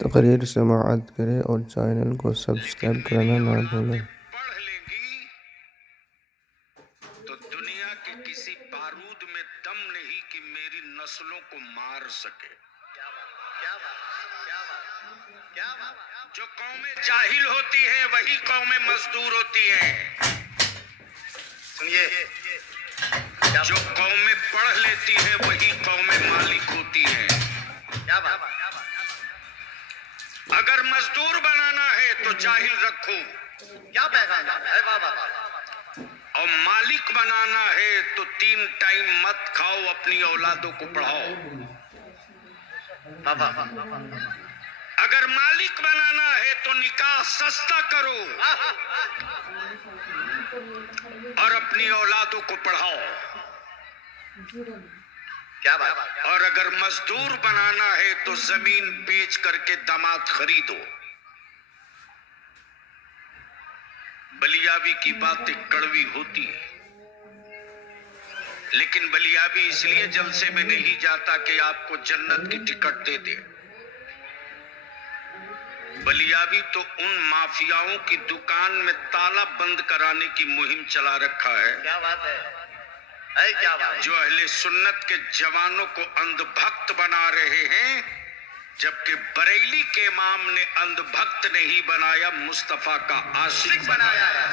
تقریر سماعت کریں اور چینل کو سبسکرائب کرنا نہ بھولیں۔ پڑھ لیں گی تو دنیا کے کسی بارود میں دم نہیں کہ میری نسلوں کو مار سکے۔ جو قومیں جاہل ہوتی ہیں وہی قومیں مزدور ہوتی ہیں۔ سنیے، جو قومیں پڑھ لیتی ہیں وہی قومیں مالک ہوتی ہیں۔ اگر مزدور بنانا ہے تو جاہل رکھو، کیا پیغام ہے بابا، اور مالک بنانا ہے تو 3 ٹائم مت کھاؤ، اپنی اولادوں کو پڑھاؤ۔ اگر مالک بنانا ہے تو نکاح سستا کرو اور اپنی اولادوں کو پڑھاؤ۔ کیا بات؟ اور اگر مزدور بنانا ہے تو زمین بیچ کر کے داماد خریدو۔ بلیابی کی باتیں کڑوی ہوتی ہیں، لیکن بلیابی اس لیے جلسے میں نہیں جاتا کہ آپ کو جنت کی ٹکٹ دے دے۔ بلیابی تو ان مافیاؤں کی دکان میں تالا بند کرانے کی مہم چلا رکھا ہے۔ کیا بات ہے؟ جو اہل سنت کے جوانوں کو اندھ بھکت بنا رہے ہیں، جبکہ بریلی کے امام نے اندھ بھکت نہیں بنایا، مصطفیٰ کا عاشق بنایا ہے۔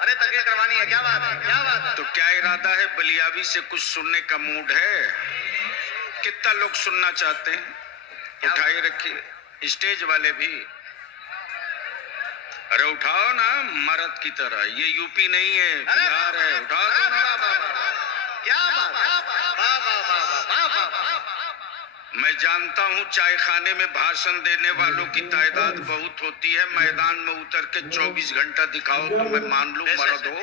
ارے تقریر کروانی ہے، کیا بات ہے؟ کیا بات ہے؟ تو کیا ارادہ ہے؟ بلیابی سے کچھ سننے کا موڈ ہے؟ کتنا لوگ سننا چاہتے ہیں؟ اٹھائے رکھیے، اسٹیج والے بھی۔ ارے اٹھاؤ نا مرد کی طرح، یہ یو پی نہیں ہے، بہار ہے، اٹھاؤ تو نا۔ میں جانتا ہوں چائے خانے میں بھاشن دینے والوں کی تعداد بہت ہوتی ہے، میدان میں اتر کے 24 گھنٹہ دکھاؤ تو میں مان لوں مرد ہو۔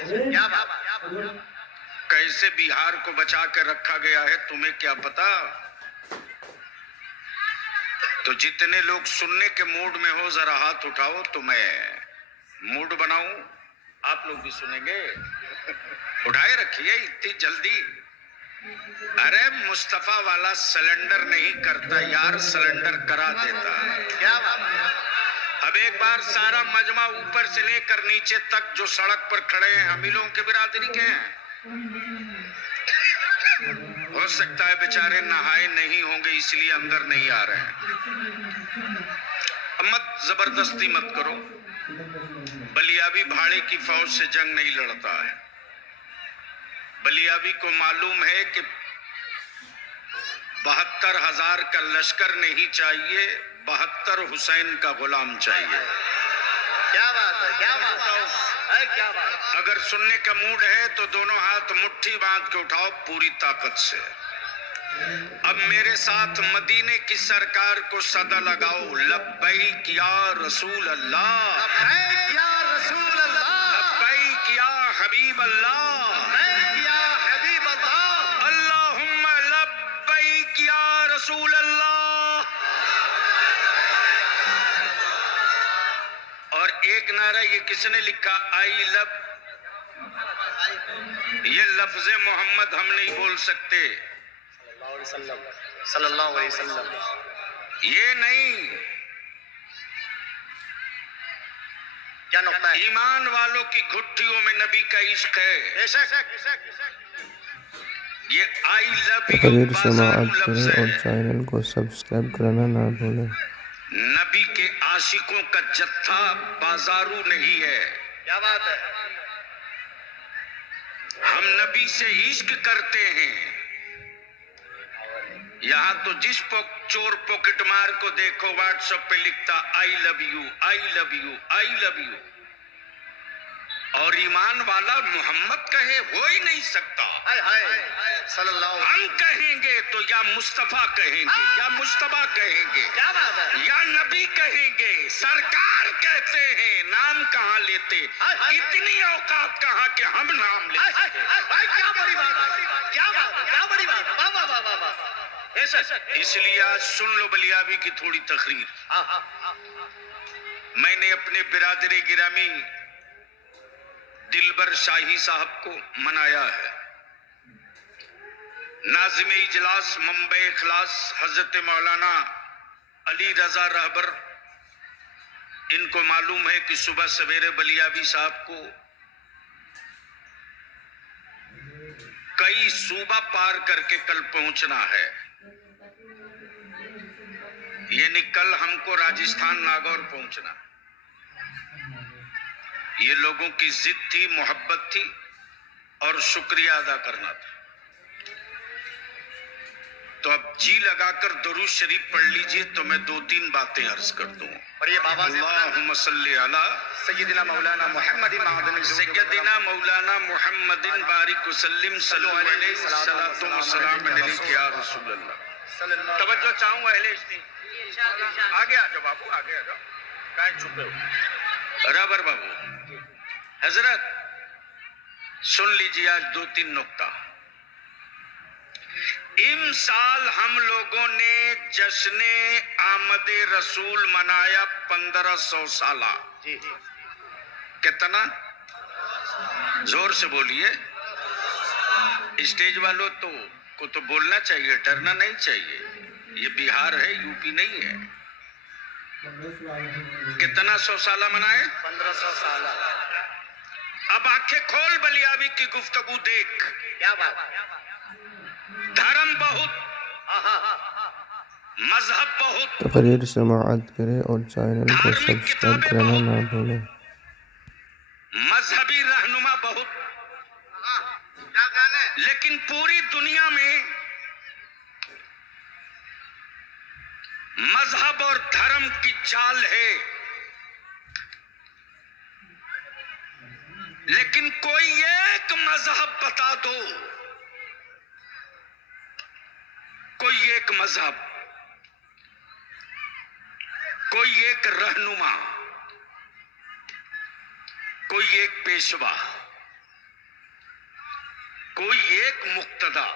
کیسے بہار کو بچا کے رکھا گیا ہے تمہیں کیا پتا؟ تو جتنے لوگ سننے کے موڈ میں ہو ذرا ہاتھ اٹھاؤ تو میں موڈ بناؤں، آپ لوگ بھی سنیں گے۔ اٹھائے رکھیے اتنی جلدی۔ ارے مصطفیٰ والا سلنڈر نہیں کرتا یار، سلنڈر کرا دیتا۔ کیا بات؟ اب ایک بار سارا مجمع اوپر سے لے کر نیچے تک جو سڑک پر کھڑے ہیں، ہم ہی لوگوں کے برادری کے ہیں۔ ہو سکتا ہے بیچارے نہائے نہیں ہوں گے اس لیے اندر نہیں آ رہے ہیں۔ مت زبردستی مت کرو، بلیابی بھاڑے کی فوج سے جنگ نہیں لڑتا ہے۔ بلیابی کو معلوم ہے کہ 72,000 کا لشکر نہیں چاہیے، 72 حسین کا غلام چاہیے۔ کیا بات ہے؟ کیا بات ہے؟ کیا بات؟ اگر سننے کا موڈ ہے تو دونوں ہاتھ مٹھی باندھ کے اٹھاؤ پوری طاقت سے۔ اب میرے ساتھ مدینے کی سرکار کو صدا لگاؤ، لبیک یا رسول اللہ، لبیک یا رسول اللہ، لبیک یا حبیب اللہ، لبیک یا حبیب اللہ، اللہم لبیک یا رسول اللہ۔ اور ایک نعرہ یہ کس نے لکھا؟ آئی لب، یہ لفظ محمد ہم نہیں بول سکتے، صلی اللہ علیہ وسلم، یہ نہیں۔ کیا نقطہ ہے؟ ایمان والوں کی گھٹیوں میں نبی کا عشق ہے۔ یہ آئی لب یو تقریر بازارو سماعت لفظ کریں اور ہے۔ چینل کو سبسکرائب کرنا نہ بھولیں۔ نبی کے عاشقوں کا جتھا بازارو نہیں ہے۔ کیا بات ہے؟ ہم نبی سے عشق کرتے ہیں۔ یہاں تو جس چور پاکٹ مار کو دیکھو واٹس ایپ پہ لکھتا I love you, I love you, I love you, اور ایمان والا محمد کہے ہو ہی نہیں سکتا۔ صلی اللہ علیہ وسلم۔ ہم کہیں گے تو یا مصطفیٰ کہیں گے، یا مصطفیٰ کہیں گے، یا نبی کہیں گے۔ سرکار کہتے ہیں، نام کہاں لیتے؟ اتنی اوقات کہاں کہ ہم نام لے سکتے۔ کیا بڑی بات، کیا بات، کیا بڑی بات، واہ واہ واہ واہ۔ اس لیے آج سن لو بلیابی کی تھوڑی تقریر۔ میں نے اپنے برادر گرامی دلبر شاہی صاحب کو منایا ہے۔ ناظم اجلاس منبع اخلاص حضرت مولانا अली रजा रहबर, इनको मालूम है कि सुबह सवेरे बलियाबी साहब को कई सूबा पार करके कल पहुंचना है। यानी कल हमको राजस्थान नागौर पहुंचना। ये लोगों की जिद थी, मोहब्बत थी और शुक्रिया अदा करना था। तो अब जी लगाकर दुरूद शरीफ पढ़ लीजिए तो मैं 2-3 बातें अर्ज कर दूं। और ये बाबा अल्लाहुम्मा सल्ली अला सय्यदिना मौलाना मुहम्मदिन सय्यदिना मौलाना मुहम्मदिन बारिक वसल्लिम सल्लल्लाहु अलैहि वसल्लम या रसूल अल्लाह। तवज्जो चाहूं अहले इस्तीन, आगे आ जाओ बाबू, आगे आ जाओ, काहे छुपे हो। रबर बाबू हजरत सुन लीजिए आज 2-3 नुक्ता। इमसाल हम लोगों ने जश्ने आमदे रसूल मनाया 1500 साला। जी कितना? जोर से बोलिए। स्टेज वालों को तो बोलना चाहिए, डरना नहीं चाहिए। ये बिहार है, यूपी नहीं है। कितना 100 साला मनाए? 1500 साल। अब आंखें खोल, बलियाबी की गुफ्तगू देख। क्या बात। धर्म बहुत, मजहब बहुत, तकरीर समाअत करें और चैनल को सब्सक्राइब करना ना भूलें। मजहबी रहनुमा बहुत, लेकिन पूरी दुनिया में मजहब और धर्म की चाल है। लेकिन कोई एक मजहब बता दो, कोई एक मजहब, कोई एक रहनुमा, कोई एक पेशवा, कोई एक मुक्तदा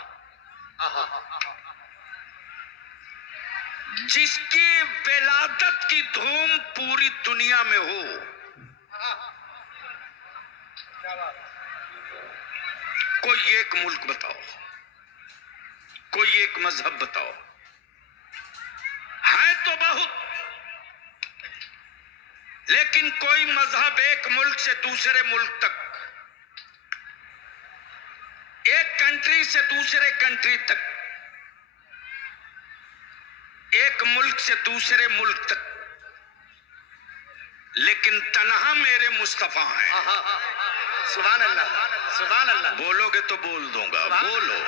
जिसकी विलादत की धूम पूरी दुनिया में हो। कोई एक मुल्क बताओ, कोई एक मजहब बताओ। है तो बहुत, लेकिन कोई मजहब एक मुल्क से दूसरे मुल्क तक, एक कंट्री से दूसरे कंट्री तक, एक मुल्क से दूसरे मुल्क तक, लेकिन तन्हा मेरे मुस्तफा हैं। सुभान अल्लाह, सुभान अल्लाह। बोलोगे तो बोल दूंगा, बोलो।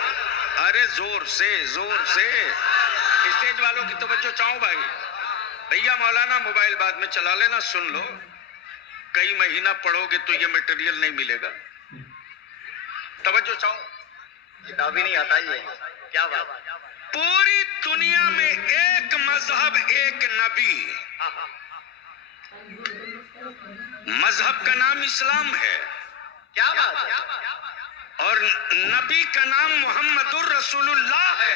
अरे जोर से, जोर से। स्टेज वालों की तवज्जो चाहूं भाई। भैया मौलाना मोबाइल बाद में चला लेना, सुन लो। कई महीना पढ़ोगे तो ये मटेरियल नहीं मिलेगा। तवज्जो चाहूं। किताब ही नहीं आता ये। क्या बात। पूरी दुनिया में एक मजहब, एक नबी। मजहब का नाम इस्लाम है। क्या बात। और नबी का नाम मोहम्मदुर रसूलुल्लाह है।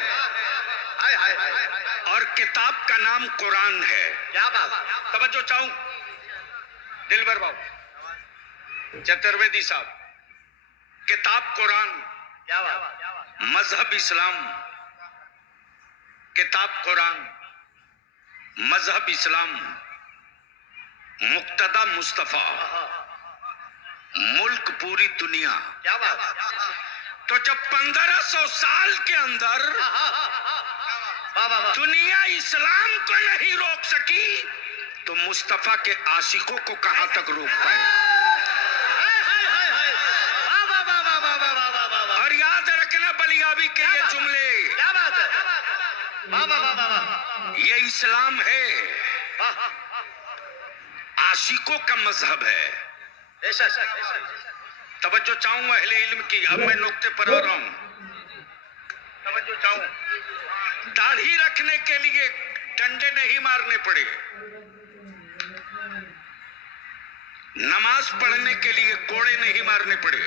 हाय हाय हाय। और किताब का नाम कुरान है। क्या बात। तवज्जो चाहूं। दिलबर बाबू, चतुर्वेदी साहब, किताब कुरान, क्या बात। मजहब इस्लाम। किताब कुरान, मजहब इस्लाम, मुक्तदा मुस्तफा, मुल्क पूरी दुनिया। क्या बात। तो जब 1500 साल के अंदर दुनिया इस्लाम को नहीं रोक सकी तो मुस्तफा के आशिकों को कहां तक रोक पाए। और याद रखना बलियाबी के ये जुमले, क्या बात है। ये इस्लाम है, आशिकों का मजहब है। तवज्जो चाहूं अहले इल्म की। अब मैं नुक्ते पर आ रहा हूं। तवज्जो चाहूं। दाढ़ी रखने के लिए डंडे नहीं मारने पड़े, नमाज पढ़ने के लिए कोड़े नहीं मारने पड़े,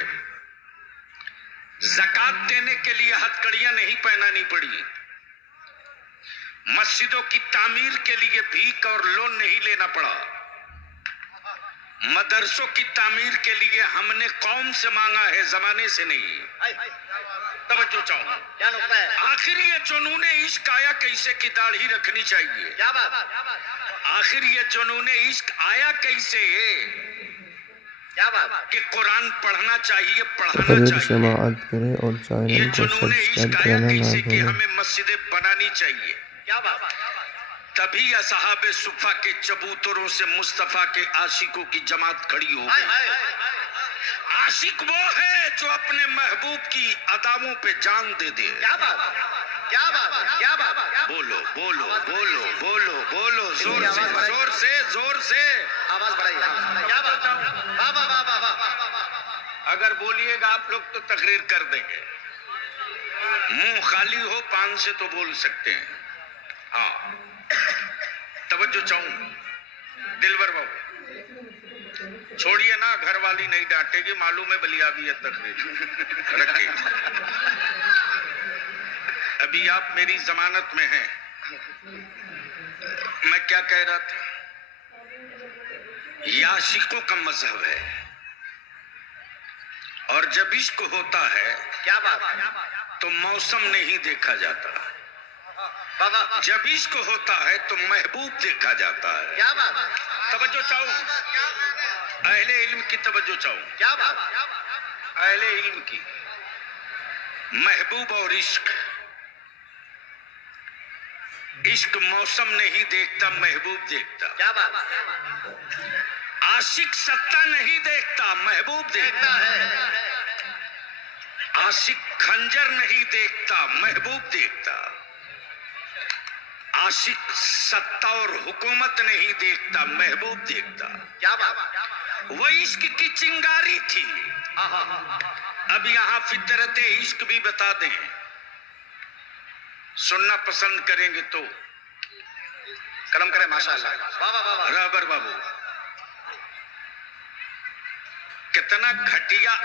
ज़कात देने के लिए हथकड़ियां नहीं पहनानी पड़ी, मस्जिदों की तामीर के लिए भीख और लोन नहीं लेना पड़ा, मदरसों की तामीर के लिए हमने कौम से मांगा है, जमाने से नहीं। توجہ چاہوں क्या नुकता है آخر یہ جنون عشق آیا کیسے کہ داڑھی رکھنی چاہیے क्या बात آخر یہ جنون عشق آیا کیسے क्या बात کہ قرآن پڑھنا چاہیے پڑھانا فجر چاہیے سماعت کریں اور یہ چینل کو جنون سبسکرائب عشق آیا کرنا نہ کیسے کہ بھولیں ہمیں مسجدیں بنانی چاہیے क्या बात تبھی اصحاب صفا کے چبوتروں سے مصطفیٰ کے عاشقوں کی جماعت کھڑی ہو हाय گئی हाय عاشق وہ ہے جو اپنے محبوب کی اداؤں پہ جان دے دے क्या बात क्या बात क्या बात بولو بولو بولو بولو بولو زور سے زور سے زور سے आवाज बढ़ाइए क्या बात वाह वाह वाह वाह वाह اگر بولیے گا آپ لوگ تو تقریر کر دیں گے منہ خالی ہو پان سے تو بول سکتے ہیں ہاں توجہ چاہوں دلبر بابو چھوڑیے نا گھر والی نہیں ڈانٹے گی معلوم ہے بلیابی ہے تقریر رکھے ابھی آپ میری ضمانت میں ہیں میں کیا کہہ رہا تھا یہ عاشقوں کا مذہب ہے اور جب عشق ہوتا ہے क्या बात تو موسم نہیں دیکھا جاتا वाह वाह جب عشق ہوتا ہے تو محبوب دیکھا جاتا ہے क्या बात توجہ چاہوں اہل علم کی توجہ چاہوں क्या बात اہل علم کی محبوب اور عشق عشق موسم نہیں دیکھتا محبوب دیکھتا क्या बात عاشق ستا نہیں دیکھتا محبوب دیکھتا है عاشق خنجر نہیں دیکھتا محبوب دیکھتا عاشق ستا اور حکومت نہیں دیکھتا محبوب دیکھتا क्या बात وہ عشق کی چنگاری تھی اب یہاں فطرت عشق بھی بتا دیں سننا پسند کریں گے تو कलम करे माशाल्लाह वाह वाह वाह رابر بابو کتنا گھٹیا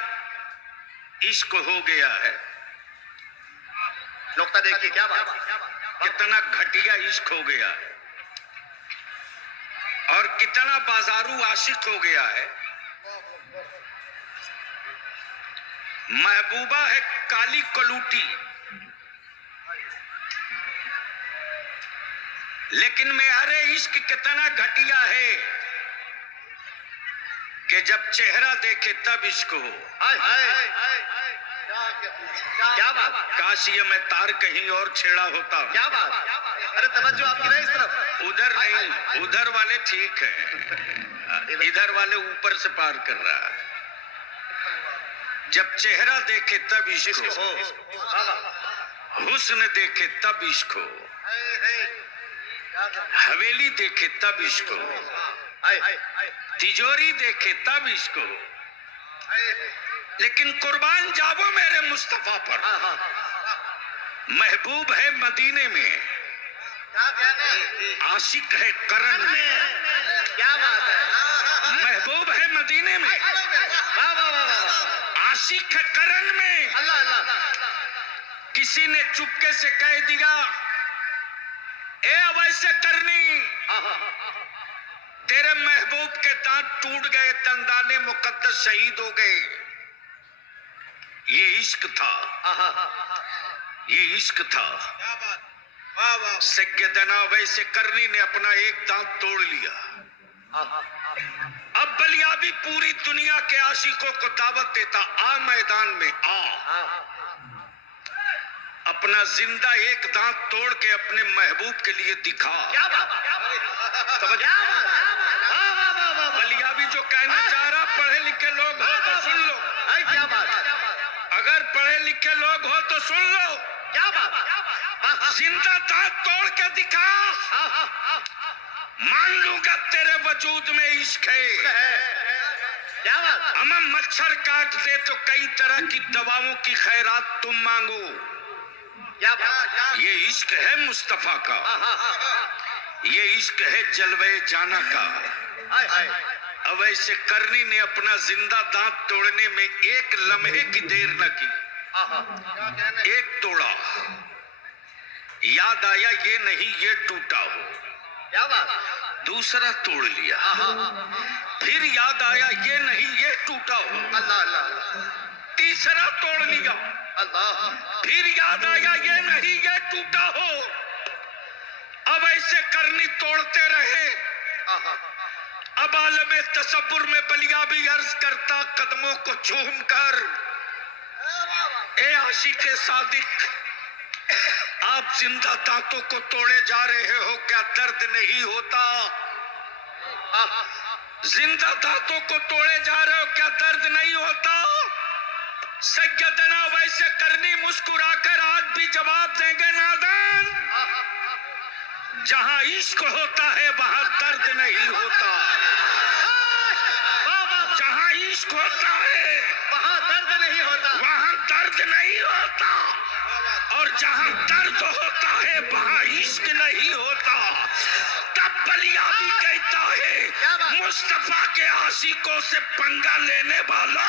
عشق ہو گیا ہے नुकता देखिए क्या बात کتنا گھٹیا عشق ہو گیا ہے اور کتنا بازارو عاشق ہو گیا ہے محبوبہ ہے کالی کلوٹی لیکن معیار عشق کتنا گھٹیا ہے کہ جب چہرہ دیکھے تب عشق ہو हाय हाय क्या बात کاش یہ میں تار کہیں اور چھیڑا ہوتا क्या बात अरे तवज्जो आपकी ना इस तरफ ادھر نہیں ادھر والے ٹھیک ہیں ادھر والے اوپر سے پار کر رہا ہے جب چہرہ دیکھے تب عشق ہو حسن دیکھے تب عشق ہو حویلی دیکھے تب عشق ہو تجوری دیکھے تب عشق ہو لیکن قربان جاؤ میرے مصطفیٰ پر محبوب ہے مدینے میں عاشق ہے کرن میں क्या बात है محبوب ہے مدینے میں वाह वाह वाह वाह عاشق ہے کرن میں अल्लाह अल्लाह کسی نے چپکے سے کہہ دیا اے ویسے کرنی تیرے محبوب کے دانت ٹوٹ گئے دندان مقدس شہید ہو گئے یہ عشق تھا یہ عشق تھا سیدنا ویسے کرنی نے اپنا ایک دانت توڑ لیا اب بلیابی پوری دنیا کے عاشقوں کو دعوت دیتا آ میدان میں آ اپنا زندہ ایک دانت توڑ کے اپنے محبوب کے لیے دکھا क्या बात क्या बात بلیابی جو کہنا چاہ رہا پڑھے لکھے لوگ ہو تو سن لو क्या बात اگر پڑھے لکھے لوگ ہو تو سن لو क्या बात زندہ دانت توڑ کے دکھا مان لوں گا تیرے وجود میں عشق ہے क्या बात ہمیں مچھر کاٹ دے تو کئی طرح کی دواؤں کی خیرات تم مانگو क्या बात یہ عشق ہے مصطفیٰ کا یہ عشق ہے جلوے جانا کا हाय हाय اب ایسے کرنی نے اپنا زندہ دانت توڑنے میں ایک لمحے کی دیر نہ کی ایک توڑا یاد آیا یہ نہیں یہ ٹوٹا ہو क्या बात دوسرا توڑ لیا پھر یاد آیا یہ نہیں یہ ٹوٹا ہو अल्लाह अल्लाह तीसरा तोड़ लिया। अल्लाह फिर याद आया ये नहीं ये टूटा हो। अब ऐसे करनी तोड़ते रहे। अब आलम तसव्वुर में बलिया भी अर्ज करता कदमों को चूम कर, ए आशिक सादिक, आप जिंदा दांतों को तोड़े जा रहे हो, क्या दर्द नहीं होता? जिंदा दांतों को तोड़े जा रहे हो, क्या दर्द नहीं होता? सैयदना वैसे करनी मुस्कुराकर आज भी जवाब देंगे, नादान, जहां इश्क होता है वहां दर्द नहीं होता। जहां इश्क होता है वहां दर्द नहीं होता, वहां दर्द नहीं होता, और जहां दर्द होता है वहां इश्क नहीं होता। तब बलिया भी कहता है मुस्तफा के आशिकों से पंगा लेने वाला,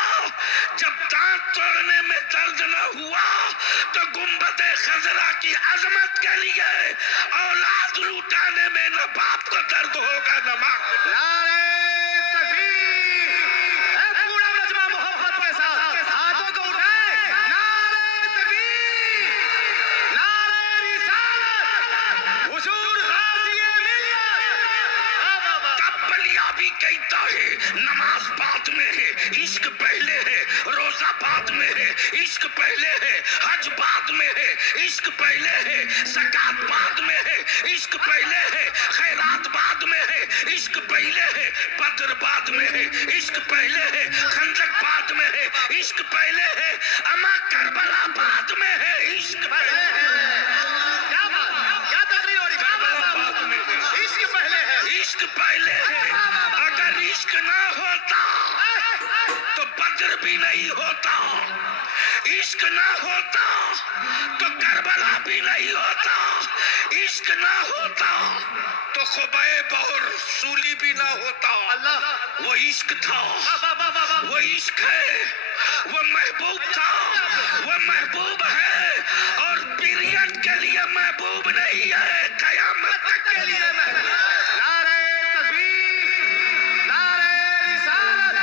जब दांत तोड़ने में दर्द न हुआ तो गुंबद खजरा की अजमत के लिए औलाद लुटाने में न बाप को दर्द होगा न मां। नारे तकबीर, ए पूरा मजमा मोहब्बत के साथ हाथों को उठाए, नारे तकबीर, नारे रिसालत, हुजूर गाज़ी मिल्लत। तब बलिया भी कहता है नमाज बाद में है, इश्क पहले है, रोजा बाद में है, इश्क पहले है, हज बाद में है, इश्क पहले है, ज़कात बाद में है, इश्क पहले है, खैरात बाद में है, इश्क पहले है, बद्र बाद में है, इश्क पहले है, खंदक बाद में है, इश्क पहले है, अमा करबला बाद में है, इश्क पहले है। क्या बात, क्या तकरीर हो रही, करबला बाद में है, इश्क पहले है। इश्क पहले है। अगर इश्क ना होता तो बद्र भी नहीं होता, इश्क ना होता तो करबला भी नहीं होता, इश्क ना होता तो खुबैब और सूली भी ना होता। अल्लाह, वो इश्क था, वो इश्क है, वो महबूब था, वो महबूब है, और पीरियड के लिए महबूब नहीं है, कयामत तक के लिए महबूब। नारे तकबीर, नारे रिसालत,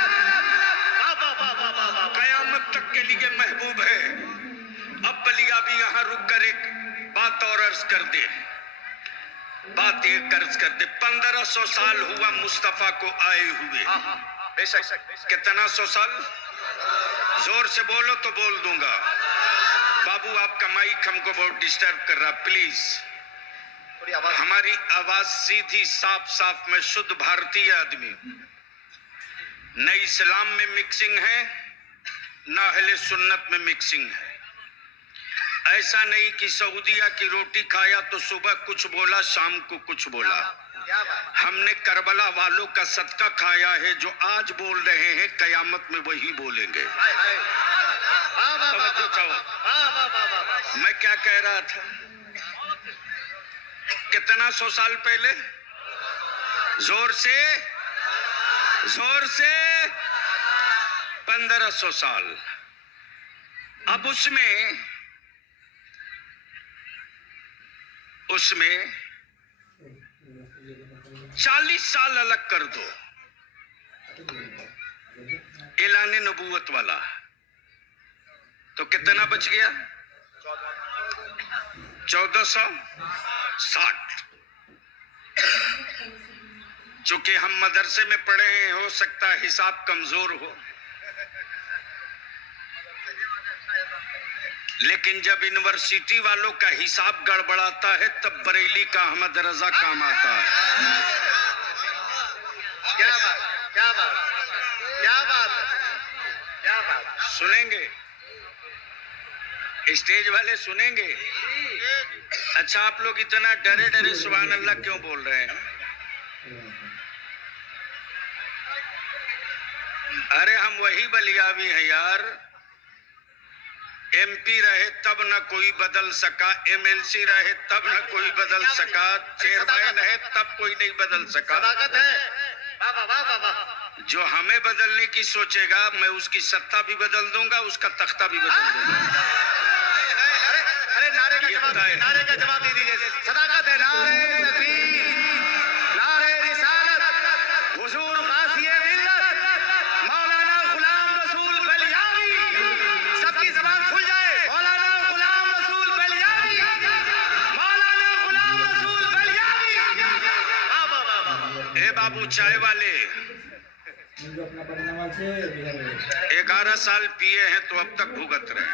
कयामत तक के लिए महबूब है। अब बलिया भी यहाँ रुक कर एक बात और अर्ज कर दे, बात एक अर्ज कर दे। 1500 साल हुआ मुस्तफा को आए हुए। बेशक कितना 100 साल? जोर से बोलो तो बोल दूंगा। बाबू आपका माइक हमको बहुत डिस्टर्ब कर रहा, प्लीज। थोड़ी आवाज। हमारी आवाज सीधी साफ साफ में शुद्ध भारतीय आदमी, न इस्लाम में मिक्सिंग है न अहले सुन्नत में मिक्सिंग है। ऐसा नहीं कि सऊदिया की रोटी खाया तो सुबह कुछ बोला शाम को कुछ बोला। क्या बात, हमने करबला वालों का सदका खाया है, जो आज बोल रहे हैं कयामत में वही बोलेंगे। हाय हाय, वाह वाह वाह समझो चाहो। वाह वाह वाह वाह। मैं क्या कह रहा था? कितना 100 साल पहले? जोर से, जोर से 1500 साल। अब उसमें 40 साल अलग कर दो, ऐलान नबूवत वाला, तो कितना बच गया? 1460। चूंकि हम मदरसे में पढ़े हैं, हो सकता है हिसाब कमजोर हो, लेकिन जब यूनिवर्सिटी वालों का हिसाब गड़बड़ाता है तब बरेली का अहमद रजा काम आता है। क्या बात, क्या बात, क्या बात, क्या बात। सुनेंगे? स्टेज वाले सुनेंगे? अच्छा, आप लोग इतना डरे डरे सुभान अल्लाह क्यों बोल रहे हैं? अरे हम वही बलियावी हैं यार। एमपी रहे तब न कोई बदल सका, एमएलसी रहे तब न कोई बदल सका, चेयरमैन है तब कोई नहीं बदल सका। सदाकत है। वाह वाह वाह वाह वाह। जो हमें बदलने की सोचेगा मैं उसकी सत्ता भी बदल दूंगा, उसका तख्ता भी बदल दूंगा। अरे अरे, नारे का ये जवाब, बताए। नारे का जवाब दे दीजिए। सदाकत है। नारे तकबीर, नारे रिसालत, हुजूर गाज़ी मिल्लत, मौलाना गुलाम रसूल बलियावी। ए बाबू चाय वाले, 11 साल पिए हैं तो अब तक भुगत रहे।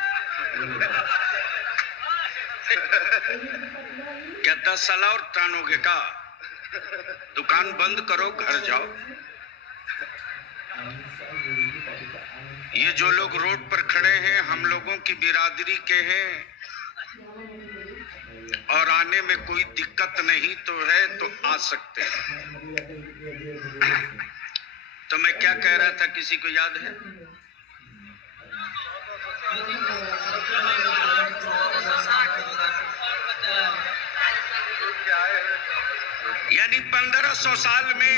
क्या 10 साल और तानोगे का? दुकान बंद करो, घर जाओ। ये जो लोग रोड पर खड़े हैं हम लोगों की बिरादरी के हैं और आने में कोई दिक्कत नहीं तो है तो आ सकते हैं। तो मैं क्या कह रहा था, किसी को याद है? यानी 1500 साल में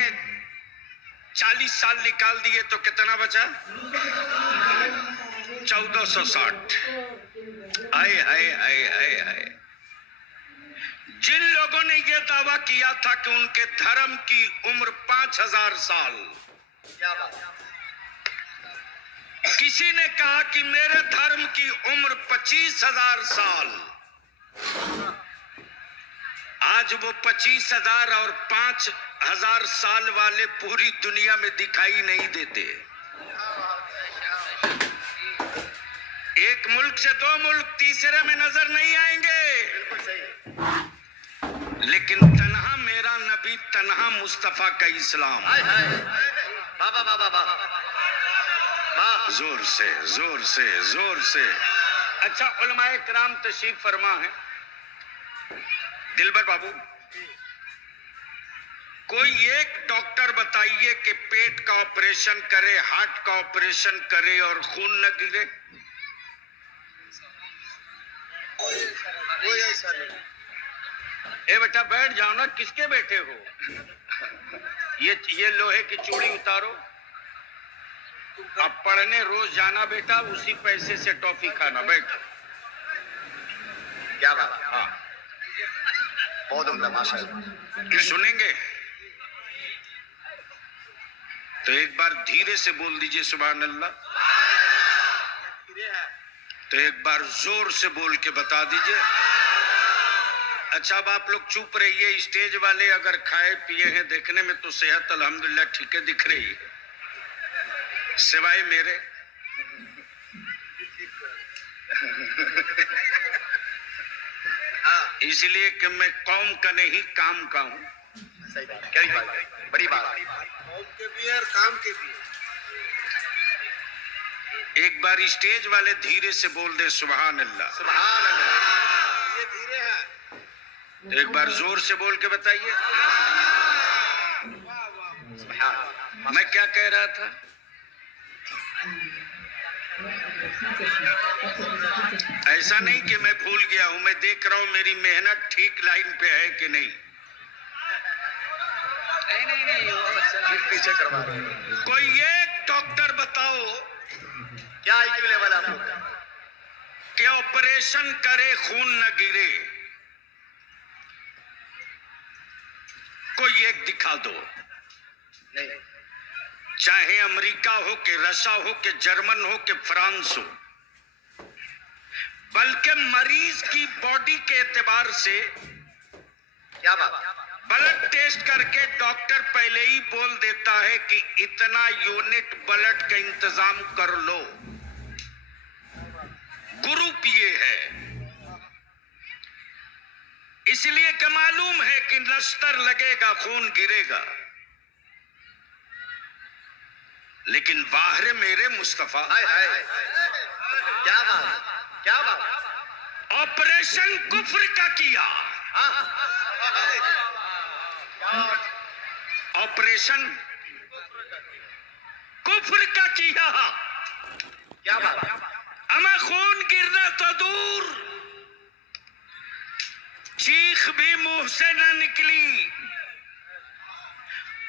40 साल निकाल दिए तो कितना बचा? 1460। आए आए आए आए आए। जिन लोगों ने यह दावा किया था कि उनके धर्म की उम्र 5000 साल, किसी ने कहा कि मेरे धर्म की उम्र 25,000 साल। आज वो 25,000 और 5,000 साल वाले पूरी दुनिया में दिखाई नहीं देते। एक मुल्क से 2 मुल्क, तीसरे में नजर नहीं आएंगे। लेकिन तन्हा मेरा नबी, तन्हा मुस्तफा का इस्लाम। बाबा बाबा बाबा, जोर से जोर से जोर से। अच्छा, उलमाए किराम तशरीफ फरमा है। दिलबर बाबू, कोई एक डॉक्टर बताइए कि पेट का ऑपरेशन करे, हार्ट का ऑपरेशन करे और खून न गिरे। कोई ऐसा नहीं। ए बेटा बैठ जाओ ना, किसके बैठे हो? ये लोहे की चूड़ी उतारो। अब पढ़ने रोज जाना बेटा, उसी पैसे से टॉफी खाना। बैठ। क्या बात? हाँ, बहुत उम्दा, माशाअल्लाह। सुनेंगे तो एक बार धीरे से बोल दीजिए सुभान अल्लाह। तो एक बार जोर से बोल के बता दीजिए। अच्छा, अब आप लोग चुप रहिए। स्टेज वाले अगर खाए पिए हैं, देखने में तो सेहत अल्हम्दुलिल्लाह ठीक है दिख रही है, सिवाय मेरे। इसलिए कि मैं कौम का नहीं काम का हूं। सही बात, क्या बात, बड़ी बात। कौम के भी और काम के भी। एक बार स्टेज वाले धीरे से बोल दे सुभान अल्लाह। सुभान अल्लाह। ये धीरे है। तो एक बार जोर से बोल के बताइए। मैं क्या कह रहा था? ऐसा नहीं कि मैं भूल गया हूं, मैं देख रहा हूं मेरी मेहनत ठीक लाइन पे है कि नहीं। नहीं, पीछे करवा रहे हैं। कोई एक डॉक्टर बताओ क्या IQ लेवल आप लोग का? कि ऑपरेशन करे खून न गिरे। कोई एक दिखा दो। नहीं, चाहे अमेरिका हो कि रशिया हो कि जर्मन हो कि फ्रांस हो, बल्कि मरीज की बॉडी के एतबार से क्या बात? ब्लड टेस्ट करके डॉक्टर पहले ही बोल देता है कि इतना यूनिट ब्लड का इंतजाम कर लो। ग्रुप ये है, इसलिए कि मालूम है कि नस्तर लगेगा, खून गिरेगा। लेकिन बाहर मेरे मुस्तफा, हाय हाय, क्या बात, क्या बात। ऑपरेशन कुफ्र का किया। ऑपरेशन कुफ्र का किया। क्या बात। हमें खून गिरना तो दूर, चीख भी मुंह से न निकली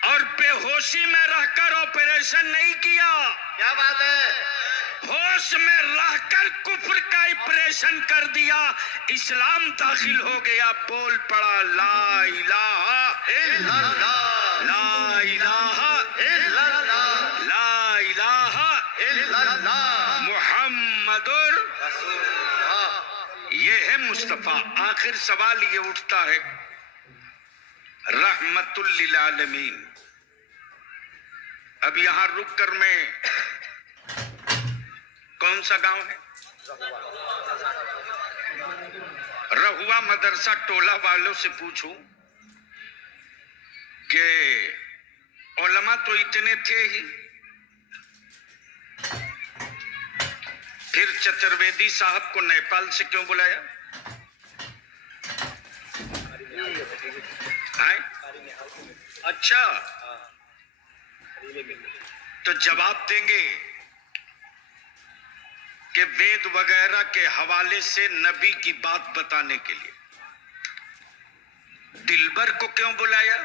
और बेहोशी में रहकर ऑपरेशन नहीं किया। क्या बात है। होश में रहकर कुफ्र का ऑपरेशन कर दिया, इस्लाम दाखिल हो गया। बोल पड़ा ला इलाहा इल्लल्लाह, ला इलाहा इल्लल्लाह, ला इलाहा इल्लल्लाह, मुहम्मदुर रसूलुल्लाह। ये है मुस्तफा। आखिर सवाल ये उठता है, रहमतुल लिल आलमीन अब यहाँ रुक कर मैं, कौन सा गांव है, रहुआ मदरसा टोला वालों से पूछूं कि उलमा तो इतने थे ही, फिर चतुर्वेदी साहब को नेपाल से क्यों बुलाया है? अच्छा, तो जवाब देंगे कि वेद वगैरह के हवाले से नबी की बात बताने के लिए दिलबर को क्यों बुलाया?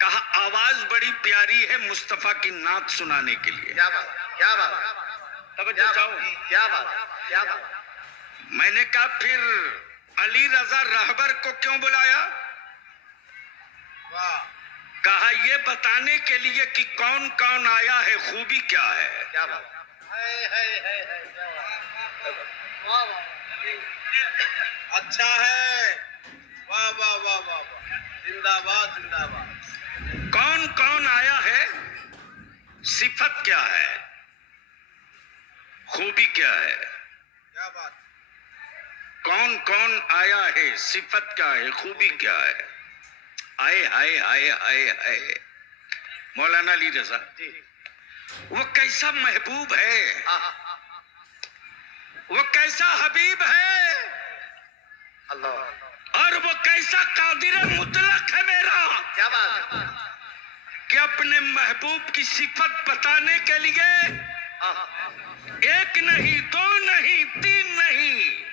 कहा आवाज बड़ी प्यारी है मुस्तफा की नात सुनाने के लिए। क्या बात, क्या बात, तवज्जो चाहो, क्या बात, क्या बात। मैंने कहा फिर अली रजा रहबर को क्यों बुलाया? वाह, कहा ये बताने के लिए कि कौन कौन आया है, खूबी क्या है। क्या बात, वाह वाह, अच्छा है, वाह वाह वाह वाह, जिंदाबाद जिंदाबाद। कौन कौन आया है, सिफत क्या है, खूबी क्या है। क्या बात, कौन कौन आया है, सिफत क्या है, खूबी क्या है। आए हाय हाय हाय हाय, मौलाना अली रजा जी, वो कैसा महबूब है, वो कैसा हबीब है, अल्लाह, और वो कैसा कादिर मुतलक है मेरा, क्या बात, कि अपने महबूब की सिफत बताने के लिए एक नहीं, दो नहीं, तीन नहीं,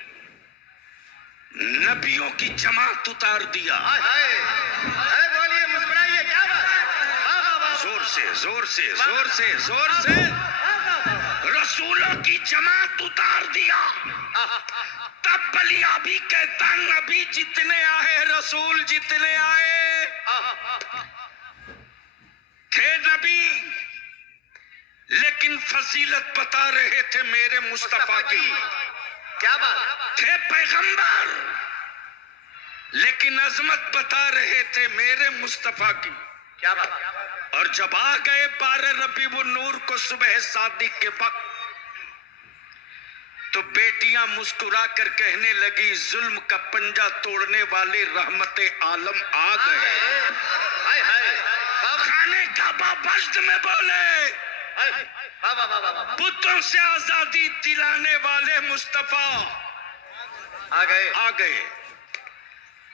नबियों की जमात उतार दिया। बोलिए, मुस्कुराइए, क्या बात, वाह वाह वाह, जोर से जोर से जोर से जोर से, रसूलों की जमात उतार दिया। तब बलिया भी कहता नबी जितने आए, रसूल जितने आए थे नबी, लेकिन फजीलत बता रहे थे मेरे मुस्तफा की। क्या बात, थे पैगंबर, लेकिन अजमत बता रहे थे मेरे मुस्तफा की। क्या बात, और जब आ गए 12 रबीउन नूर को सुबह सादिक के वक्त, तो बेटियां मुस्कुरा कर कहने लगी जुल्म का पंजा तोड़ने वाले रहमते आलम आ गए। हाय हाय, खाने का बाबश्त में बोले, वाह वाह वाह वाह, बुतों से आजादी दिलाने वाले मुस्तफा आ गए, आ गए।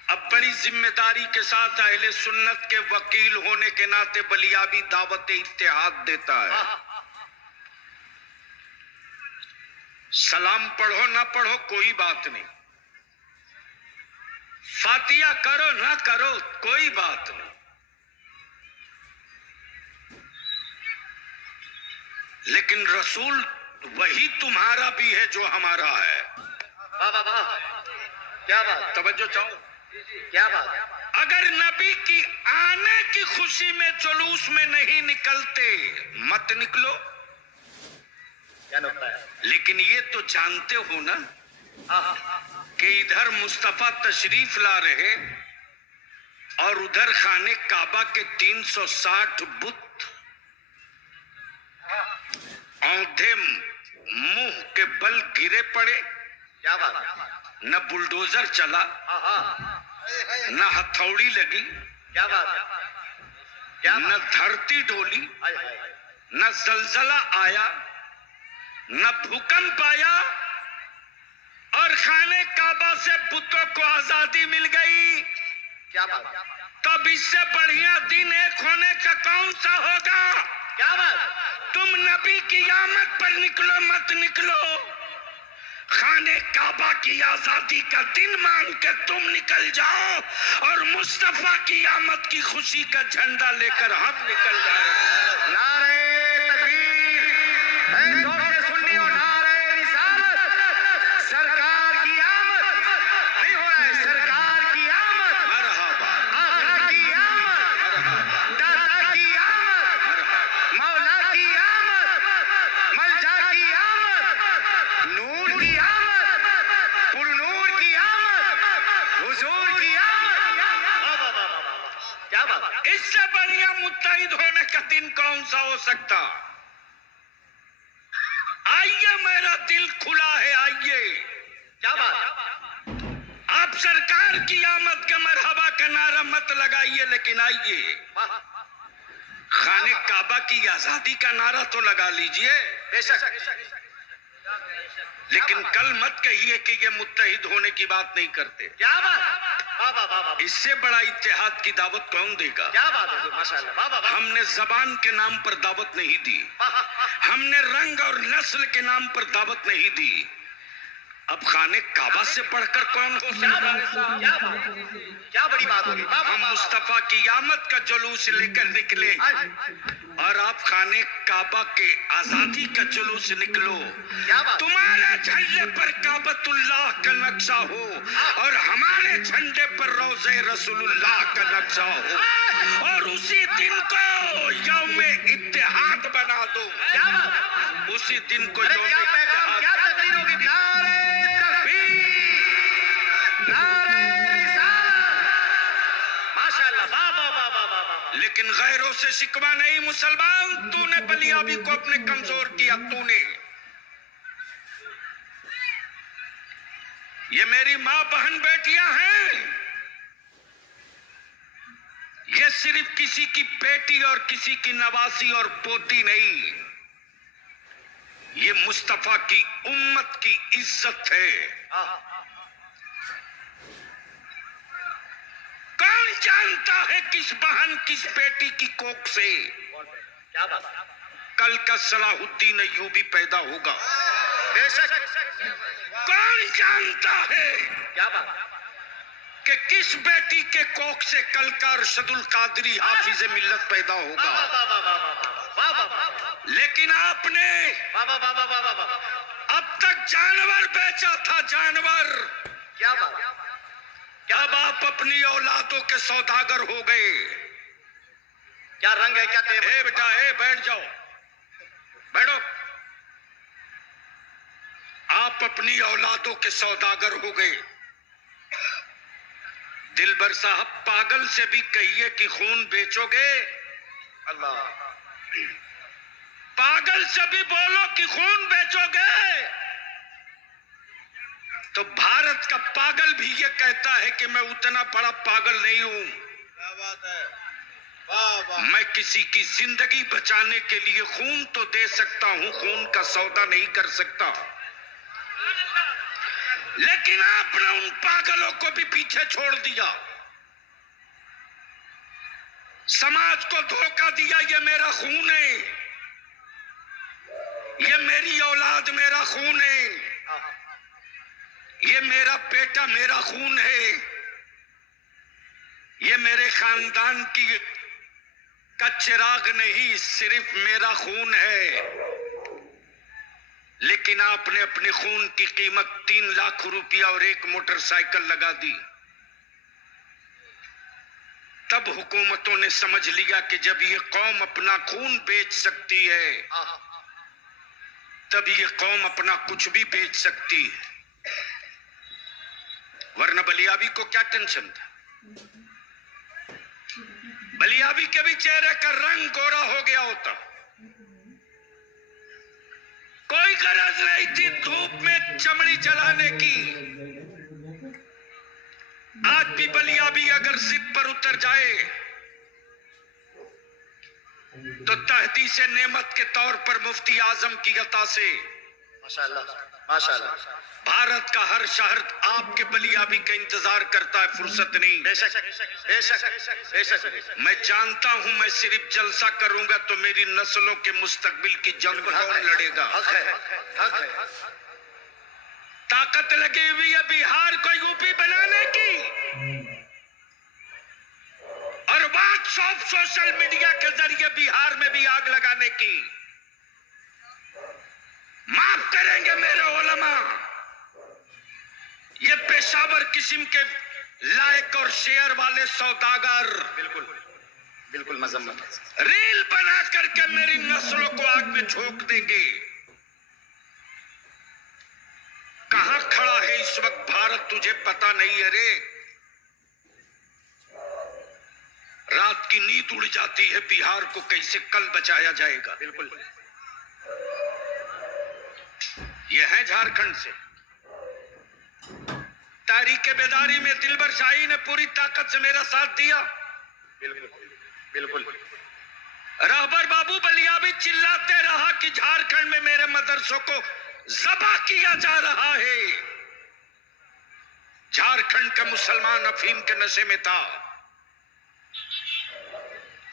अब बड़ी जिम्मेदारी के साथ अहले सुन्नत के वकील होने के नाते बलियाबी दावत इत्तेहाद देता है। सलाम पढ़ो ना पढ़ो कोई बात नहीं, फातिया करो ना करो कोई बात नहीं, लेकिन रसूल वही तुम्हारा भी है जो हमारा है। वाह वाह वाह, क्या बात, तवज्जो चाहो, क्या बात, अगर नबी की आने की खुशी में जुलूस में नहीं निकलते, मत निकलो, क्या नुक्ता है, लेकिन ये तो जानते हो ना कि इधर मुस्तफा तशरीफ ला रहे और उधर खाने काबा के 360 बुत औंधे मुंह के बल गिरे पड़े। क्या बात, न बुलडोजर चला, न हथौड़ी लगी, क्या बात, क्या न धरती डोली, हाय हाय, न जलजला आया, न भूकंप आया, और खाने काबा से बुतों को आजादी मिल गई। क्या बात, तब इससे बढ़िया दिन एक होने का कौन सा होगा? क्या बात, तुम नबी की आमद पर निकलो मत निकलो, खाने काबा की आजादी का दिन मान के तुम निकल जाओ, और मुस्तफा की आमद की खुशी का झंडा लेकर हम निकल जाए। नारे तकबीर, जोर से सुनियो, नारे रिसालत, सरकार की आमद, नहीं हो रहा है, सरकार की आमद, मरहबा आका की आमद, दाता की आमद, मौला की आमद, मलजा की आमद, नूर की आमद, पुरनूर की आमद, हुजूर की आमद। क्या बात, इससे बढ़िया मुत्तहिद होने का दिन कौन सा हो सकता। आइए, मेरा दिल खुला है, आइए। क्या बात, आप सरकार की आमद का मरहबा का नारा मत लगाइए, लेकिन आइए खाने काबा की आजादी का नारा तो लगा लीजिए। बेशक, लेकिन कल मत कहिए कि ये मुत्तहिद होने की बात नहीं करते। क्या बात, वाह वाह वाह वाह, इससे बड़ा इत्तेहाद की दावत कौन देगा। क्या बात है, माशाल्लाह, वाह वाह वाह, हमने जबान के नाम पर दावत नहीं दी, हमने रंग और नस्ल के नाम पर दावत नहीं दी। अब खाने काबा से बढ़कर कौन हो क्या सकता। बात, क्या बात, क्या बड़ी बात होगी। वाह वाह हम वाह, मुस्तफा की आमद का जुलूस लेकर निकले और आप खाने काबा के आजादी का जुलूस निकलो। क्या बात, तुम्हारे झंडे पर काबतुल्लाह का नक्शा हो और हमारे झंडे पर रोज़े रसूलुल्लाह का नक्शा हो, और उसी दिन को यौमे इत्तेहाद बना दो। क्या बात, उसी दिन को अरे यौमे क्या पैगाम, इत्तेहाद। क्या तकरीर होगी। नारे तकबीर, नारे रिसालत, माशाल्लाह, वाह वाह वाह वाह वाह वाह, लेकिन गैरों से शिकवा नहीं मुसलमान, तूने बलियाबी को अपने कमजोर किया। तूने, ये मेरी माँ बहन बेटियां हैं, ये सिर्फ किसी की बेटी और किसी की नवासी और पोती नहीं, ये मुस्तफा की उम्मत की इज्जत है। कौन जानता है किस बहन किस बेटी की कोख से क्या बात, कल का सलाहुद्दीन अय्यूबी पैदा होगा। बेशक, कौन जानता है क्या बात, कि किस बेटी के कोख से कल का अरशदुल कादरी हाफिज मिल्लत पैदा वाह होगा। वाह वाह वाह वाह वाह वाह वाह, लेकिन आपने वाह वाह वाह वाह वाह वाह, अब तक जानवर बेचा था, जानवर। क्या बात, अब आप अपनी औलादों के सौदागर हो गए। क्या रंग है, क्या तेवर, ए बेटा, ए बैठ जाओ, बैठो। आप अपनी औलादों के सौदागर हो गए। दिलबर साहब, पागल से भी कहिए कि खून बेचोगे। अल्लाह, पागल से भी बोलो कि खून बेचोगे, तो भारत का पागल भी ये कहता है कि मैं उतना बड़ा पागल नहीं हूं। क्या बात है, वाह वाह, मैं किसी की जिंदगी बचाने के लिए खून तो दे सकता हूं, खून का सौदा नहीं कर सकता। लेकिन आपने उन पागलों को भी पीछे छोड़ दिया, समाज को धोखा दिया। ये मेरा खून है, ये मेरी औलाद मेरा खून है, ये मेरा बेटा मेरा खून है, ये मेरे खानदान की का चिराग नहीं, सिर्फ मेरा खून है। लेकिन आपने अपने खून की कीमत 3 लाख रुपया और 1 मोटरसाइकिल लगा दी। तब हुकूमतों ने समझ लिया कि जब ये कौम अपना खून बेच सकती है, तब ये कौम अपना कुछ भी बेच सकती है। वरना बलियाबी को क्या टेंशन था। बलियाबी के भी चेहरे का रंग गोरा हो गया होता, कोई गरज नहीं थी धूप में चमड़ी जलाने की। आज भी बलियाबी अगर जिद पर उतर जाए तो तहदीस नेमत के तौर पर मुफ्ती आजम की अता से माशाल्लाह माशाल्लाह, भारत का हर शहर आपके बलियाबी का इंतजार करता है, फुर्सत नहीं। बेशक बेशक बेशक, मैं जानता हूं मैं सिर्फ जलसा करूंगा तो मेरी नस्लों के मुस्तकबिल की जंग कौन लड़ेगा। हक है, हक है, ताकत लगी हुई है बिहार को यूपी बनाने की, और व्हाट्सएप सोशल मीडिया के जरिए बिहार में भी आग लगाने की। माफ करेंगे मेरे उलमा, ये पेशावर किस्म के लायक और शेयर वाले सौदागर बिल्कुल बिल्कुल मजम्मत, रील बना करके मेरी नस्लों को आग में झोंक देंगे। कहां खड़ा है इस वक्त भारत तुझे पता नहीं है रे। की नींद उड़ जाती है, बिहार को कैसे कल बचाया जाएगा। बिल्कुल। ये है झारखंड से। तारीख बेदारी में दिलबर शाही ने पूरी ताकत से मेरा साथ दिया। बिल्कुल बिल्कुल। रहबर बाबू बलिया भी चिल्लाते रहा कि झारखंड में मेरे मदरसों को ज़बह किया जा रहा है। झारखंड का मुसलमान अफीम के नशे में था।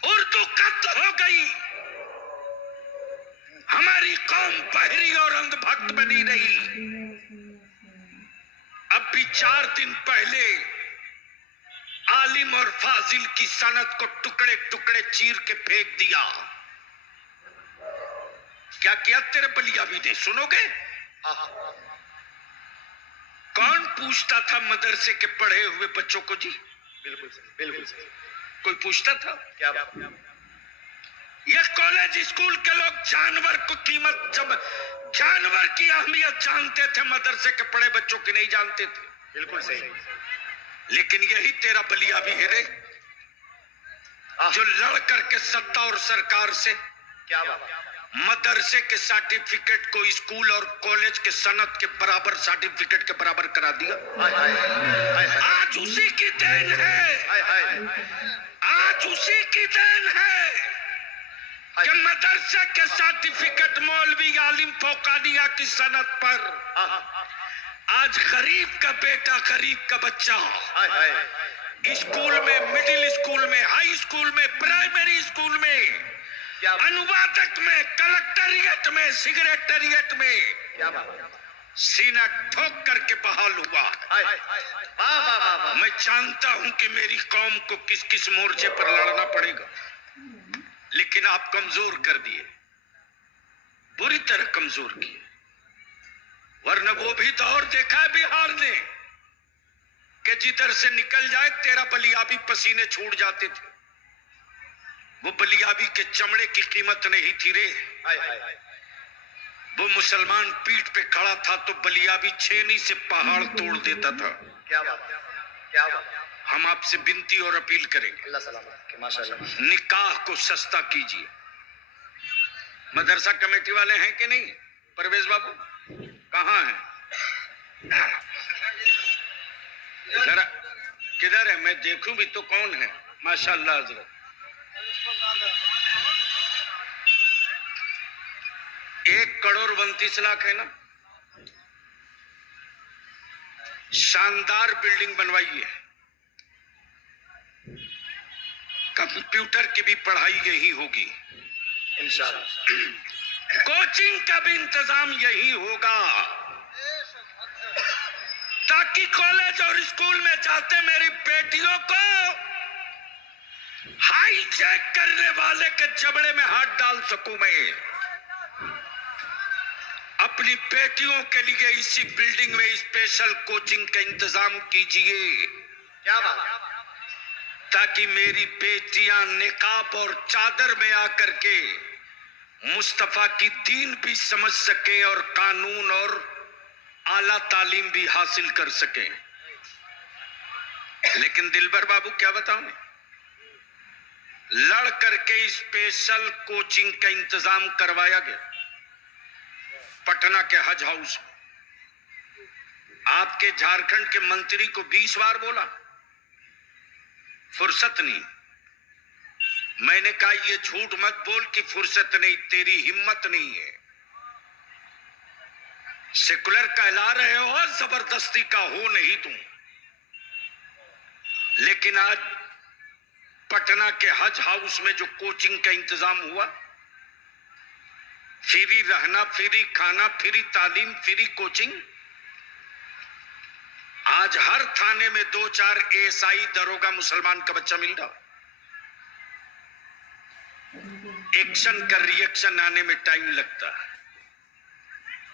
उर्दू कत्ल हो गई। हमारी कौम बहरी और अंधभक्त बनी रही। अब भी 4 दिन पहले आलिम और फाजिल की सनद को टुकड़े टुकड़े चीर के फेंक दिया। क्या किया तेरे बलियाबी ने, सुनोगे? कौन पूछता था मदरसे के पढ़े हुए बच्चों को जी? बिल्कुल बिल्कुल। कोई पूछता था? क्या बात? ये कॉलेज स्कूल के लोग जानवर को कीमत, जब जानवर की अहमियत जानते थे, मदरसे के पढ़े बच्चों की नहीं जानते थे। बिल्कुल सही। लेकिन यही तेरा बलियाबी है रे, जो लड़ करके सत्ता और सरकार से क्या बात? मदरसे के सर्टिफिकेट को स्कूल और कॉलेज के सनद के बराबर, सर्टिफिकेट के बराबर करा दिया। आज उसी की देन है, आज उसी की देन है कि मदरसे के सर्टिफिकेट मौलवी आलिम फौकानिया की सनद पर आज गरीब का बेटा, गरीब का बच्चा स्कूल में, मिडिल स्कूल में, हाई स्कूल में, प्राइमरी स्कूल में, अनुवादक में, कलेक्टरिएट में, सेक्रेटरिएट में सीना ठोक करके बहाल हुआ। मैं जानता हूं कि मेरी कौम को किस किस मोर्चे पर लड़ना पड़ेगा, लेकिन आप कमजोर कर दिए, बुरी तरह कमजोर किए। वरना वो भी दौर देखा है बिहार ने कि जिधर से निकल जाए तेरा बलियाबी पसीने छूट जाते थे। वो बलियाबी के चमड़े की कीमत नहीं थी रे। वो मुसलमान पीठ पे खड़ा था तो बलियाबी छेनी से पहाड़ तोड़ देता था। क्या बात? क्या बात? हम आपसे विनती और अपील करेंगे, अल्लाह सलामत के, माशाअल्लाह। निकाह को सस्ता कीजिए। मदरसा कमेटी वाले हैं कि नहीं? परवेज बाबू कहाँ हैं? जरा किधर है, मैं देखूं भी तो कौन है। माशाअल्लाह हजरत, 1,32,00,000 है ना। शानदार बिल्डिंग बनवाई है। कंप्यूटर की भी पढ़ाई यही होगी इंशाअल्लाह। कोचिंग का भी इंतजाम यही होगा ताकि कॉलेज और स्कूल में जाते मेरी बेटियों को हाई चेक करने वाले के जबड़े में हाथ डाल सकूं मैं। अपनी बेटियों के लिए इसी बिल्डिंग में स्पेशल कोचिंग का इंतजाम कीजिए। क्या बात? ताकि मेरी बेटियां निकाब और चादर में आकर के मुस्तफा की दीन भी समझ सकें और कानून और आला तालीम भी हासिल कर सकें। लेकिन दिलबर बाबू क्या बताऊं, लड़ करके स्पेशल कोचिंग का इंतजाम करवाया गया पटना के हज हाउस में। आपके झारखंड के मंत्री को 20 बार बोला, फुर्सत नहीं। मैंने कहा ये झूठ मत बोल कि फुर्सत नहीं, तेरी हिम्मत नहीं है। सेकुलर कहला रहे हो, जबरदस्ती का हो नहीं तुम। लेकिन आज पटना के हज हाउस में जो कोचिंग का इंतजाम हुआ, फ्री रहना, फ्री खाना, फ्री तालीम, फ्री कोचिंग। आज हर थाने में 2-4 एएसआई दरोगा मुसलमान का बच्चा मिल रहा। एक्शन का रिएक्शन आने में टाइम लगता है,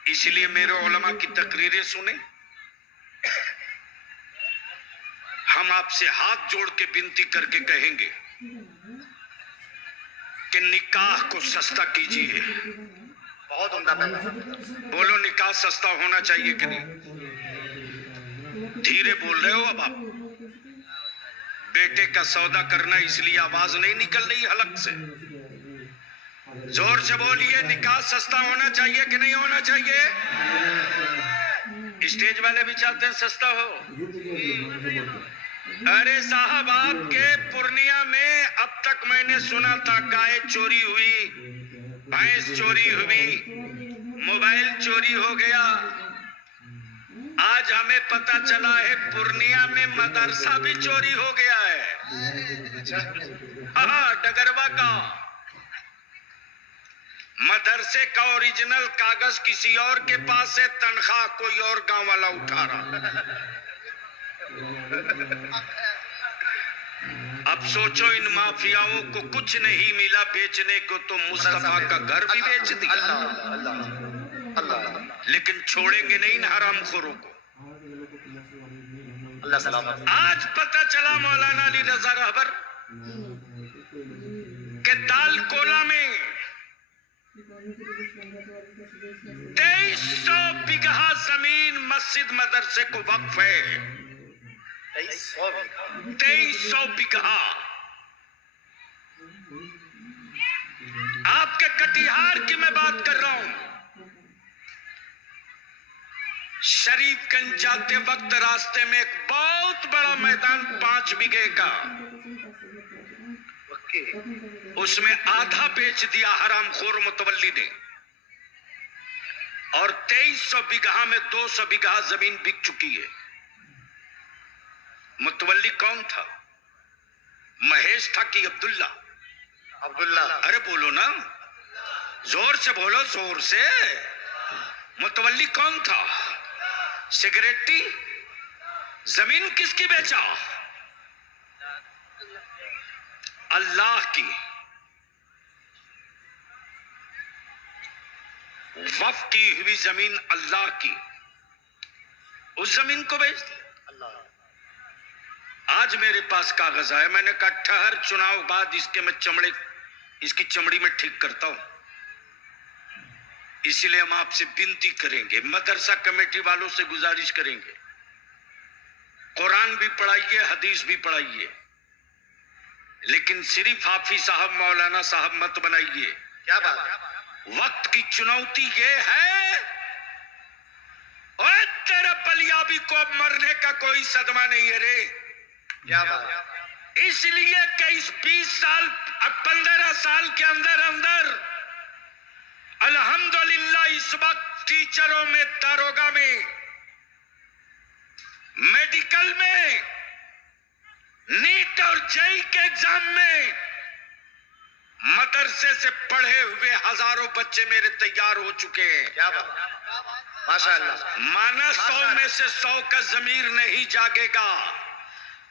इसलिए मेरे उलमा की तकरीरें सुने। हम आपसे हाथ जोड़ के विनती करके कहेंगे कि निकाह को सस्ता कीजिए। बहुत उम्दा पैगाम। बोलो, निकाह सस्ता होना चाहिए कि नहीं? धीरे बोल रहे हो अब आप। बेटे का सौदा करना, इसलिए आवाज नहीं निकल रही हलक से। जोर से बोलिए, निकाह सस्ता होना चाहिए कि नहीं होना चाहिए? स्टेज वाले भी चाहते हैं सस्ता हो। अरे साहब, आपके पूर्णिया में अब तक मैंने सुना था गाय चोरी हुई, भैंस चोरी हुई, मोबाइल चोरी हो गया। आज हमें पता चला है पूर्णिया में मदरसा भी चोरी हो गया है। हाँ, डगरवा का मदरसे का ओरिजिनल कागज किसी और के पास है, तनख्वाह कोई और गांव वाला उठा रहा। अब सोचो, इन माफियाओं को कुछ नहीं मिला बेचने को तो मुस्तफा का घर भी बेच दिया। लेकिन छोड़ेंगे नहीं इन हरामखोरों को। आज पता चला मौलाना अली रजा रहबर के दालकोला में 2300 बीघा जमीन मस्जिद मदरसे को वक्फ है। 2300 बीघा। आपके कटिहार की मैं बात कर रहा हूं। शरीफगंज जाते वक्त रास्ते में एक बहुत बड़ा मैदान 5 बीघे का, उसमें आधा बेच दिया हरामखोर मुतवल्ली ने, और 2300 बीघा में 200 बीघा जमीन बिक चुकी है। मुतवल्ली कौन था? महेश था कि अब्दुल्ला? अब्दुल्ला। अरे बोलो ना, जोर से बोलो, जोर से। मुतवल्ली कौन था? सिगरेटी। जमीन किसकी बेचा? अल्लाह की। वक्फ की हुई जमीन अल्लाह की, उस जमीन को बेच दिया। आज मेरे पास कागज आया, मैंने कहा ठहर, चुनाव बाद इसकी चमड़ी में ठीक करता हूं। इसलिए हम आपसे विनती करेंगे, मदरसा कमेटी वालों से गुजारिश करेंगे, कुरान भी पढ़ाइए, हदीस भी पढ़ाइए, लेकिन सिर्फ हाफिज साहब, मौलाना साहब मत बनाइए। क्या बात? वक्त की चुनौती ये है, और तेरे बलियाबी को अब मरने का कोई सदमा नहीं है रे। क्या बात? इसलिए कि इस 20 साल, अब 15 साल के अंदर अंदर अल्हम्दुलिल्लाह इस वक्त टीचरों में, दारोगा में, मेडिकल में, नीट और जेई के एग्जाम में मदरसे से पढ़े हुए हजारों बच्चे मेरे तैयार हो चुके हैं। क्या बात? माशाअल्लाह। माना 100 में से 100 का जमीर नहीं जागेगा,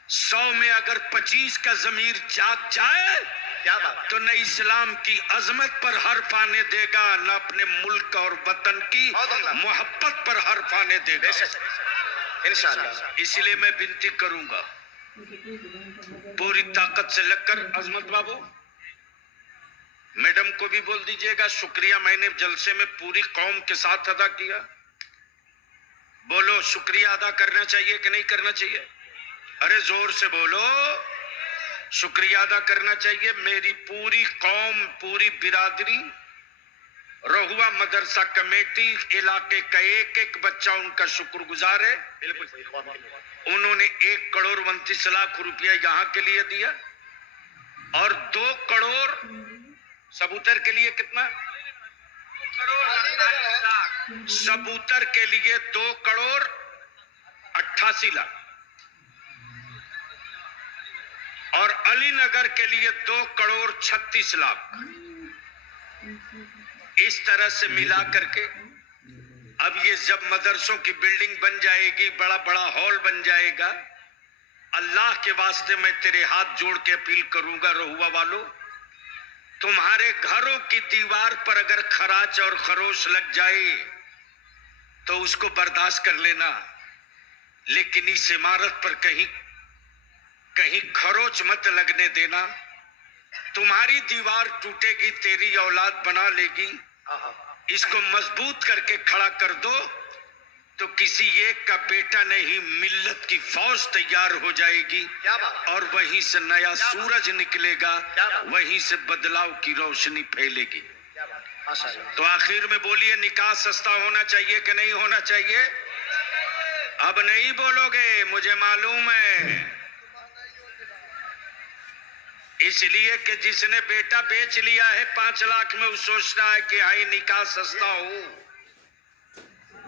100 में अगर 25 का जमीर जाग जाए, क्या बात? तो न इस्लाम की अजमत पर हर्फ आने देगा, न अपने मुल्क और वतन की मोहब्बत पर हर्फ आने देगा इंशाअल्लाह। इसलिए मैं विनती करूंगा पूरी ताकत से लगकर, अजमत बाबू मैडम को भी बोल दीजिएगा, शुक्रिया मैंने जलसे में पूरी कौम के साथ अदा किया। बोलो, शुक्रिया अदा करना चाहिए कि नहीं करना चाहिए? अरे जोर से बोलो, शुक्रिया अदा करना चाहिए। मेरी पूरी कौम, पूरी बिरादरी, रहुआ मदरसा कमेटी, इलाके का एक एक बच्चा उनका शुक्रगुजार है। बिल्कुल। उन्होंने 1 करोड़ 29 लाख रुपया यहाँ के लिए दिया, और 2 करोड़ सबूतर के लिए कितना? सबूतर के लिए 2 करोड़ 88 लाख, और अलीनगर के लिए 2 करोड़ 36 लाख। इस तरह से मिला करके अब ये जब मदरसों की बिल्डिंग बन जाएगी, बड़ा बड़ा हॉल बन जाएगा, अल्लाह के वास्ते मैं तेरे हाथ जोड़ के अपील करूंगा, रहुआ वालों, तुम्हारे घरों की दीवार पर अगर खराच और खरोच लग जाए तो उसको बर्दाश्त कर लेना, लेकिन इस इमारत पर कहीं खरोच मत लगने देना। तुम्हारी दीवार टूटेगी, तेरी औलाद बना लेगी, इसको मजबूत करके खड़ा कर दो, تو کسی ایک کا بیٹا نہیں، ملت کی فوج تیار ہو جائے گی، اور وہیں سے نیا سورج نکلے گا، وہیں سے بدلاؤ کی روشنی پھیلے گی۔ تو آخر میں بولیے، نکاح سستا ہونا چاہیے کہ نہیں ہونا چاہیے؟ اب نہیں بولو گے، مجھے معلوم ہے، اس لیے کہ جس نے بیٹا بیچ لیا ہے 5 لاکھ میں، وہ سوچتا ہے کہ ہائی نکاح سستا ہو،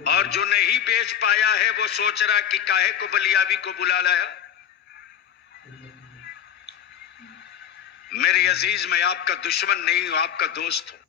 اور جو نہیں بیچ پایا ہے وہ سوچ رہا کہ کاہے کو بلیابی کو بلا لایا۔ میرے عزیز، میں آپ کا دشمن نہیں ہوں، آپ کا دوست ہوں۔